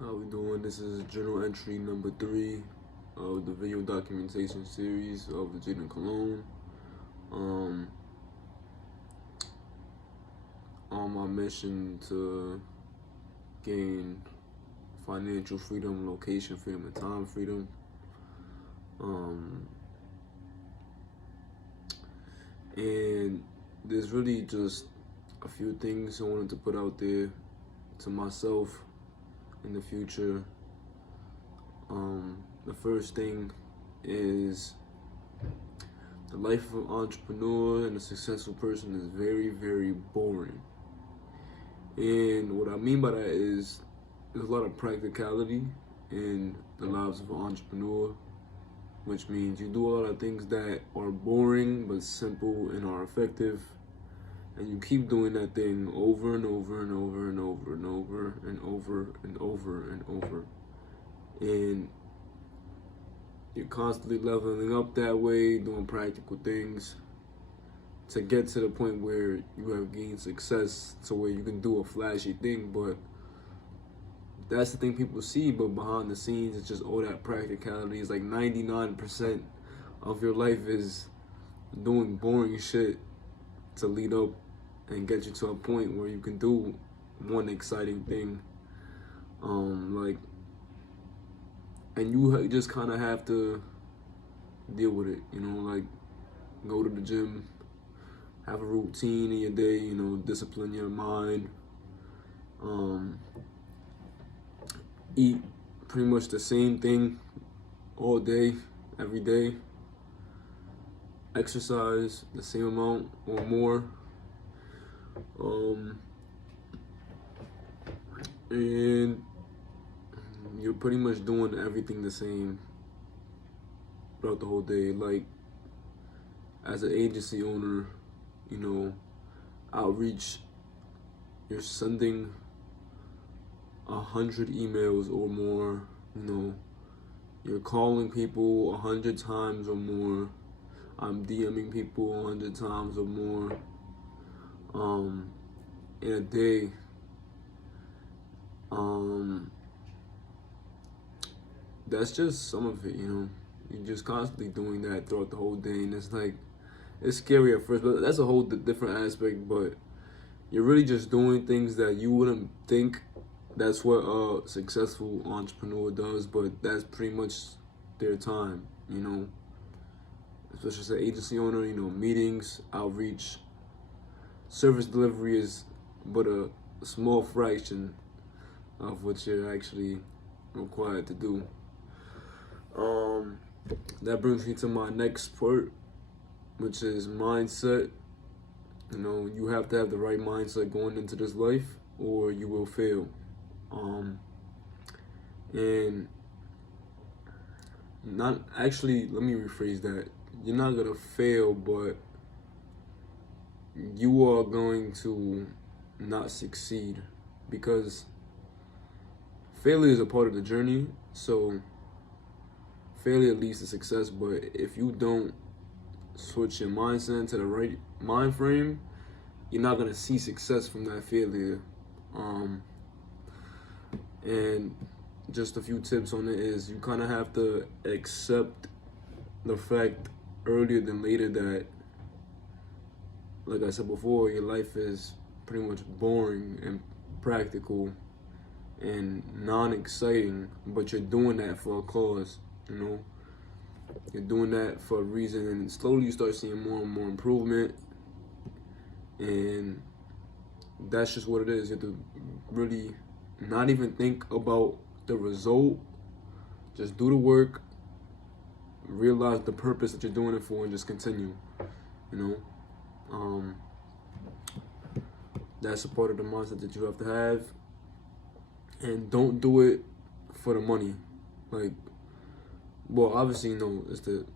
How we doing? This is journal entry number 3 of the video documentation series of Virginia Cologne. On my mission to gain financial freedom, location freedom, and time freedom. And there's really just a few things I wanted to put out there to myself in the future. The first thing is the life of an entrepreneur and a successful person is very, very boring. And what I mean by that is there's a lot of practicality in the lives of an entrepreneur, which means you do a lot of things that are boring but simple and are effective. And you keep doing that thing over and over and over and over and over and over and over and over. And you're constantly leveling up that way, doing practical things to get to the point where you have gained success to where you can do a flashy thing. But that's the thing people see, but behind the scenes, it's just all that practicality. It's like 99% of your life is doing boring shit to lead up and get you to a point where you can do one exciting thing. And you just kind of have to deal with it, like go to the gym, have a routine in your day, discipline your mind, eat pretty much the same thing all day, every day, exercise the same amount or more, and you're pretty much doing everything the same throughout the whole day. Like, as an agency owner, outreach, you're sending 100 emails or more, you're calling people 100 times or more. I'm DMing people 100 times or more in a day. That's just some of it, You're just constantly doing that throughout the whole day, and it's scary at first, but that's a whole different aspect. But you're really just doing things that you wouldn't think that's what a successful entrepreneur does, but that's pretty much their time, Especially as an agency owner, meetings, outreach, service delivery is but a small fraction of what you're actually required to do. That brings me to my next part, which is mindset. You have to have the right mindset going into this life or you will fail. And not actually, let me rephrase that. You're not gonna fail, but you are going to not succeed, because failure is a part of the journey. So failure leads to success, but if you don't switch your mindset to the right mind frame, you're not gonna see success from that failure. And just a few tips on it is you kind of have to accept the fact earlier than later that, like I said before, your life is pretty much boring and practical and non-exciting, but you're doing that for a cause, You're doing that for a reason, and slowly you start seeing more and more improvement, and that's just what it is. You have to really not even think about the result, just do the work, realize the purpose that you're doing it for, and just continue, That's a part of the mindset that you have to have. And don't do it for the money. Obviously, it's to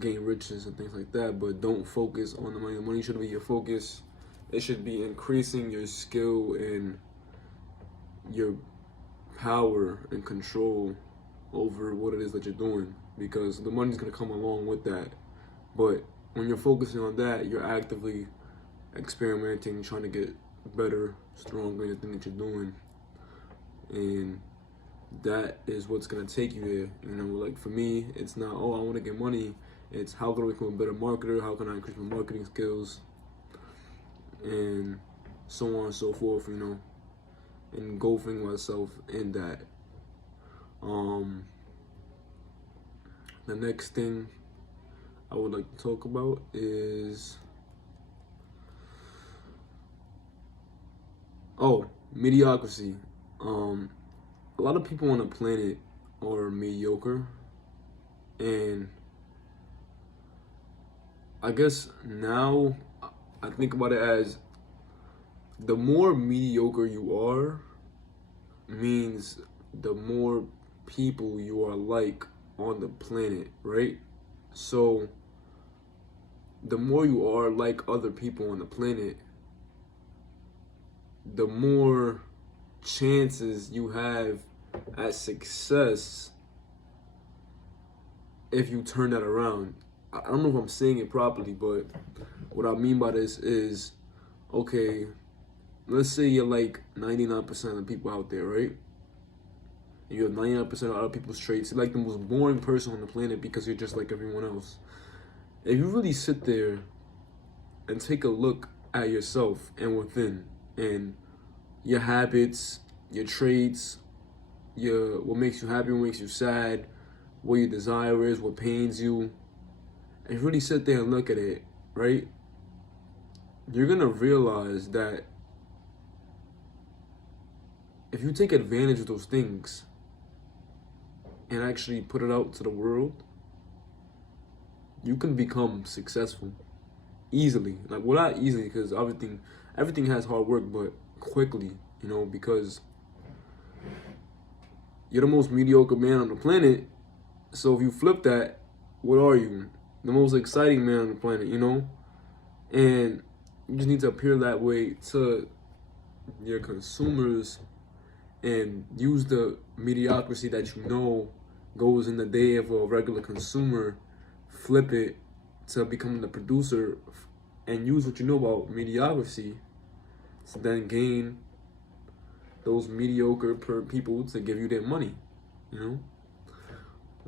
gain riches and things like that, but don't focus on the money. The money should be your focus. It should be increasing your skill and your power and control over what it is that you're doing, because the money's going to come along with that. But when you're focusing on that, you're actively experimenting, trying to get better, stronger in the thing that you're doing. And that is what's gonna take you there. You know, like for me, it's not, oh, I want to get money. It's how can I become a better marketer? How can I increase my marketing skills? And so on and so forth, you know, engulfing myself in that. The next thing I would like to talk about is, mediocrity. A lot of people on the planet are mediocre, and I guess now I think about it as the more mediocre you are means the more people you are like on the planet, right? So the more you are like other people on the planet, the more chances you have at success if you turn that around. I don't know if I'm saying it properly, but what I mean by this is, okay, let's say you're like 99% of the people out there, right? You have 99% of other people's traits. You're like the most boring person on the planet because you're just like everyone else. If you really sit there and take a look at yourself and within, and your habits, your traits, what makes you happy, what makes you sad, what your desire is, what pains you, and really sit there and look at it, right? You're gonna realize that if you take advantage of those things and actually put it out to the world, you can become successful easily. Like, well, not easily, because everything has hard work, but quickly, you know, because you're the most mediocre man on the planet. So if you flip that, what are you? The most exciting man on the planet, you know? And you just need to appear that way to your consumers and use the mediocrity that you know goes in the day of a regular consumer, flip it to becoming the producer, and use what you know about mediocrity to then gain those mediocre people to give you their money, you know?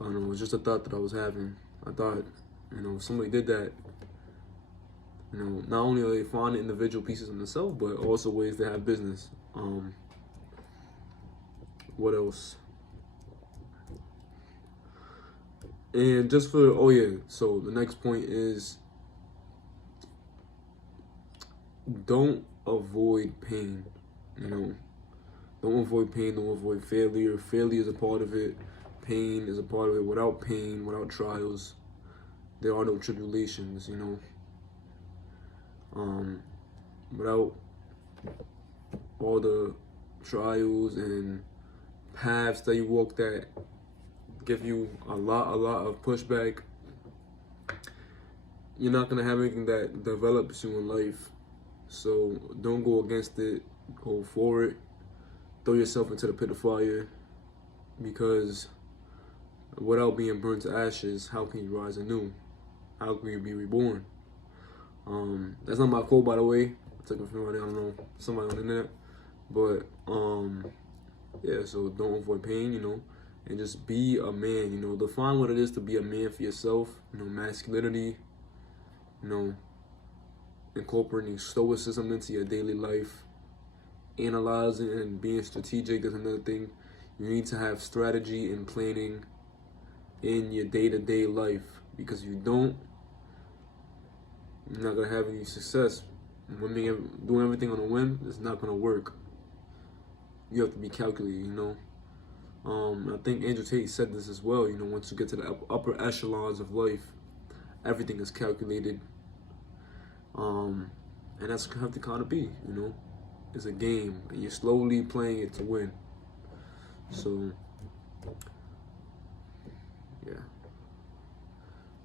I don't know, it was just a thought that I was having. I thought, you know, if somebody did that, you know, not only are they finding individual pieces in themselves, but also ways to have business. What else? And just for, so the next point is, don't avoid pain, you know? Don't avoid pain, don't avoid failure. Failure is a part of it. Pain is a part of it. Without pain, without trials, there are no tribulations, you know? Without all the trials and paths that you walk that give you a lot of pushback, you're not gonna have anything that develops you in life. So don't go against it, go for it. Throw yourself into the pit of fire, because without being burned to ashes, how can you rise anew? How can you be reborn? That's not my quote, by the way. I took it from, I don't know, somebody on the internet. But yeah, so don't avoid pain, you know, and just be a man, you know. Define what it is to be a man for yourself, you know, masculinity, you know, incorporating stoicism into your daily life, analyzing and being strategic is another thing. You need to have strategy and planning in your day-to-day life, because if you don't, you're not gonna have any success. Doing everything on a whim is not gonna work. You have to be calculated, you know. I think Andrew Tate said this as well. You know, once you get to the upper echelons of life, everything is calculated. And that's how the kind of be, you know. It's a game, and you're slowly playing it to win. So, yeah.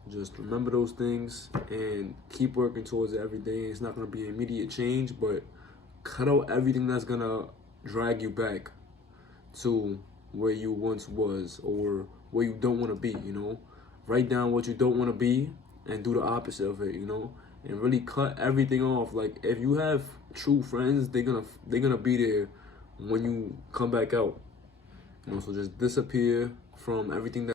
Just remember those things and keep working towards it every day. It's not going to be immediate change, but cut out everything that's going to drag you back to where you once was, or where you don't want to be, you know. Write down what you don't want to be and do the opposite of it, you know. And really cut everything off. Like, if you have true friends, they're gonna be there when you come back out. So just disappear from everything that